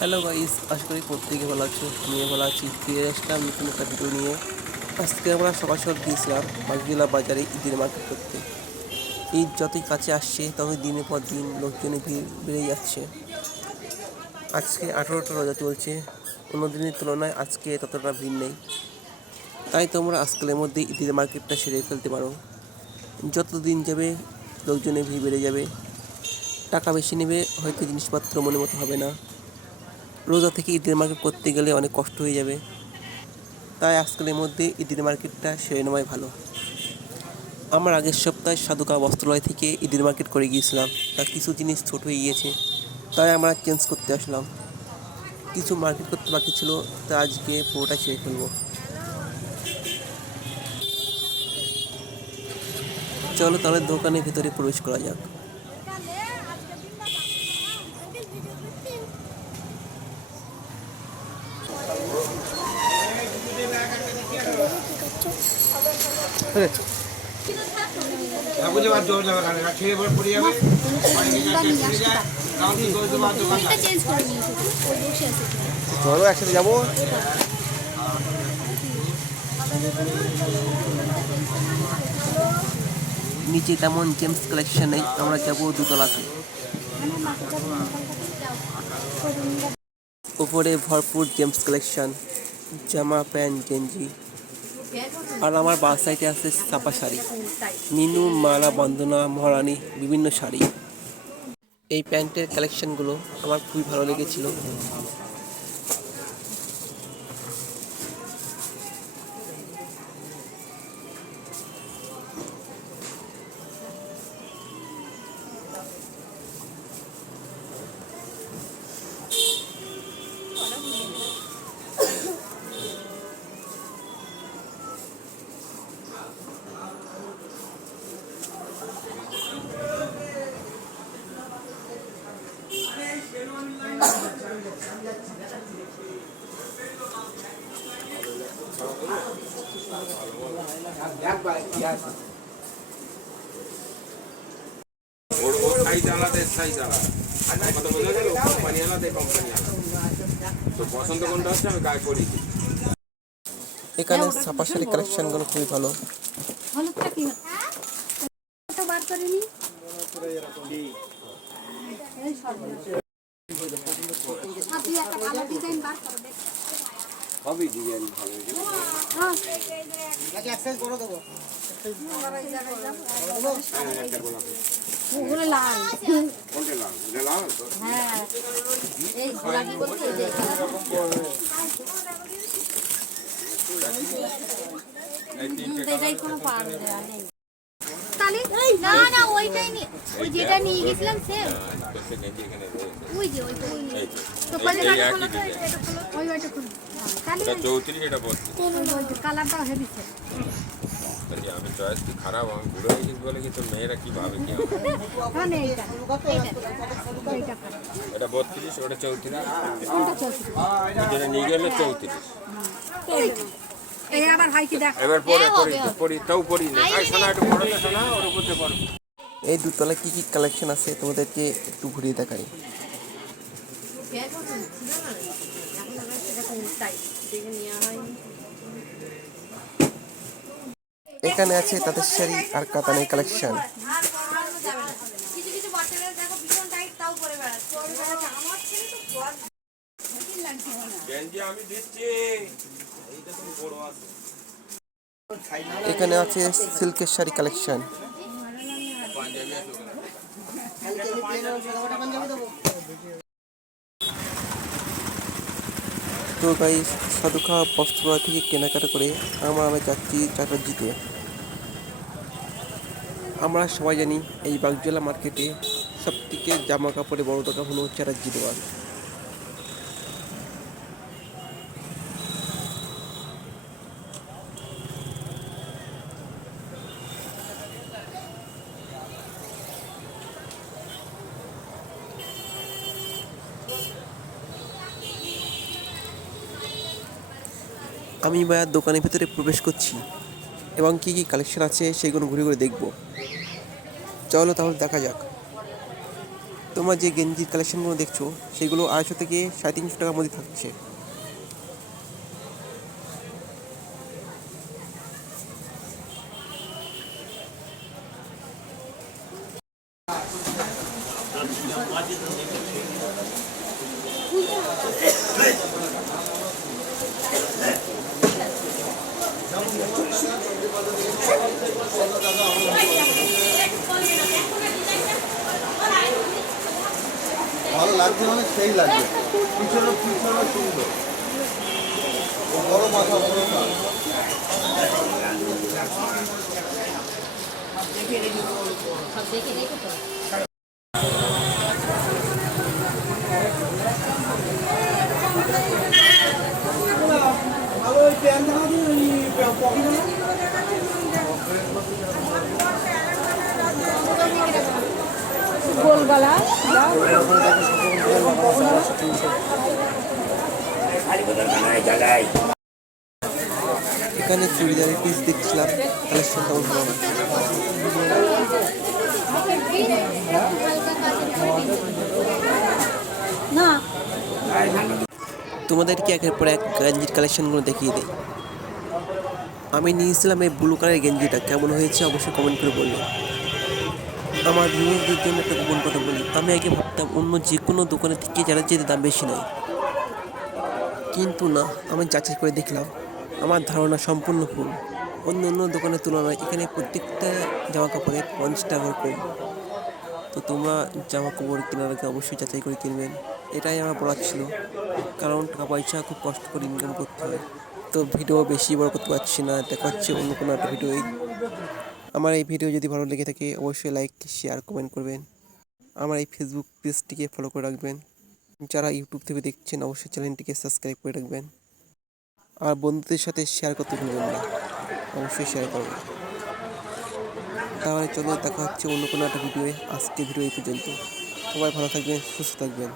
Hello guys, আশা করি প্রত্যেকে ভালো আছো। আমিও ভালো আছি। ফিরে আসলাম নতুন একটা ভিডিও নিয়ে। আজকে আমরা সকাল সকাল গিয়েছিলাম বাগজোলা বাজারে ঈদের মার্কেট করতে। ঈদ যতই কাছে আসছে ততই দিনের পর দিন লোকজনের ভিড় বেড়ে যাচ্ছে। আজকে 18টা রোজা চলছে। অন্য দিনের তুলনায় আজকে ততটা ভিড় নেই। তাই তোমরা আজকালের মধ্যে ঈদের মার্কেটটা সেরে ফেলতে পারো। যত দিন যাবে লোকজনের ভিড় বেড়ে যাবে। টাকা বেশি নেবে, হয়তো জিনিসপত্র মনে মতো হবে না। রোজা থেকে ঈদের মার্কেট করতে গেলে অনেক কষ্ট হয়ে যাবে। তাই আজকালের মধ্যে ঈদের মার্কেটটা সেরে নেওয়াই ভালো। আমার আগের সপ্তাহে সাধুকা বস্ত্রালয় থেকে ঈদের মার্কেট করে গিয়েছিলাম। তার কিছু জিনিস ছোট হয়ে গিয়েছে, তাই আমরা চেঞ্জ করতে আসলাম। কিছু মার্কেট করতে বাকি ছিল, তা আজকে পুরোটা সেরে ফেলবো। চলো তাহলে দোকানের ভিতরে প্রবেশ করা যাক। চলো একসাথে যাবো। নিচে তেমন জেমস কালেকশন নেই, আমরা যাবো দুতলাতে। উপরে ভরপুর জেমস কালেকশন, জামা প্যান্ট গেঞ্জি। আর আমার বাস সাইডে আছে ছাপা শাড়ি, মিনু, মালা, বন্দনা, মহারানী, বিভিন্ন শাড়ি। এই প্যান্টের কালেকশনগুলো আমার খুবই ভালো লেগেছিল। সাইজ আলাদা, সাইজ আলাদা। কথা বোঝা গেল, কোম্পানি আলাদা, কোম্পানি আলাদা। তো পছন্দ কোনটা হচ্ছে আমি গায়ে করি। এখানে ছাপা শাড়ি কালেকশনগুলো খুবই ভালো। সবই ডিজাইন ভালো। ওগুলো লাল। কোনটা লাল? এটা লাল তো? হ্যাঁ, এই গোলাপি বলতে এই যে এটাই কোনো পার দেওয়া নেই। তাহলে না না ওইটাই নিয়ে, ওই যেটা নিয়ে গেছিলাম সেম ওই যে ওইটা তো কত টাকা হলো তো এটা হলো ওই ওইটা খুলো তাহলে এটা 34, এটা 32। ওই কালারটা হেভি স্যার। তাহলে আমি চয়েস কি খারাপ, আমি বুড়ো হয়ে গেছি বলে কি তো মেয়েরা কি ভাবে কি আমার? হ্যাঁ না এইটা এইটা এটা 32, ওটা 34। কোনটা চলছে যেটা নিয়ে গেলে 34। এই আবার ভাই কি দেখ এবার পরি তাও পরি না। আর শোনা একটু পড়লে শোনা, ওর উপরে পড়ো। এই দুতলায় কী কী কালেকশন আছে তোমাদেরকে একটু ঘুরিয়ে দেখাই। এখানে আছে তাঁতের শাড়ি আর কাতানের কালেকশন। গেঞ্জি আমি দিচ্ছি, এইটা তো বড় আছে। এখানে আছে সিল্কের শাড়ি কালেকশন। তো গাইস, সাধুখা বস্ত্রালয় থেকে কেনাকাটা করে আমরা যাচ্ছি চ্যাটার্জিতে। আমরা সবাই জানি এই বাগজোলা মার্কেটে সবথেকে জামা কাপড়ে বড় দোকান হলো চ্যাটার্জি দোকান। আমি ভাইয়ার দোকানের ভিতরে প্রবেশ করছি এবং কী কী কালেকশন আছে সেগুলো ঘুরে ঘুরে দেখব। চলো তাহলে দেখা যাক। তোমরা যে গেঞ্জির কালেকশনগুলো দেখছো সেগুলো 250 থেকে 350 টাকার মধ্যে থাকছে। ভালো লাগছে মানে সেই লাগবে পিছনে সুন্দর ও বড় মাথা বড় পা। গোলগলা এখানে চুড়িদারের পিস দেখছিলাম, কালেকশন তেমন ভালো না। না তোমাদেরকে একের পর এক গেঞ্জির কালেকশনগুলো দেখিয়ে দিই। আমি নিয়েছিলাম এই ব্লু কালারের গেঞ্জিটা, কেমন হয়েছে অবশ্যই কমেন্ট করে বললো। আমার ভিউয়ারদের জন্য একটা গোপন কথা বলি, আমি আগে ভাবতাম অন্য যে কোনো দোকানের থেকে যারা যেতে দাম বেশি নয়, কিন্তু না, আমি যাচাই করে দেখলাম আমার ধারণা সম্পূর্ণ ভুল। অন্য অন্য দোকানের তুলনায় এখানে প্রত্যেকটা জামা কাপড়ে 50 টাকা কম। তো তোমরা জামা কাপড় কেনার আগে অবশ্যই যাচাই করে কিনবেন, এটাই আমার বলার ছিল। কারণ টাকা পয়সা খুব কষ্ট করে ইনকাম করতে হয়। তো ভিডিও বেশি বড় করতে পারছি না, দেখা হচ্ছে অন্য কোনো একটা ভিডিওই। আমার এই ভিডিও যদি ভালো লেগে থাকে অবশ্যই লাইক, শেয়ার, কমেন্ট করবেন। আমার এই ফেসবুক পেজটিকে ফলো করে রাখবেন। যারা ইউটিউব থেকে দেখছেন অবশ্যই চ্যানেলটিকে সাবস্ক্রাইব করে রাখবেন। আর বন্ধুদের সাথে শেয়ার করতে ভুলবেন না, অবশ্যই শেয়ার করবেন। তাহলে চলো দেখা হচ্ছে অন্য কোনো একটা ভিডিওয়ে। আজকে ভিডিও এই পর্যন্ত। সবাই ভালো থাকবেন, সুস্থ থাকবেন।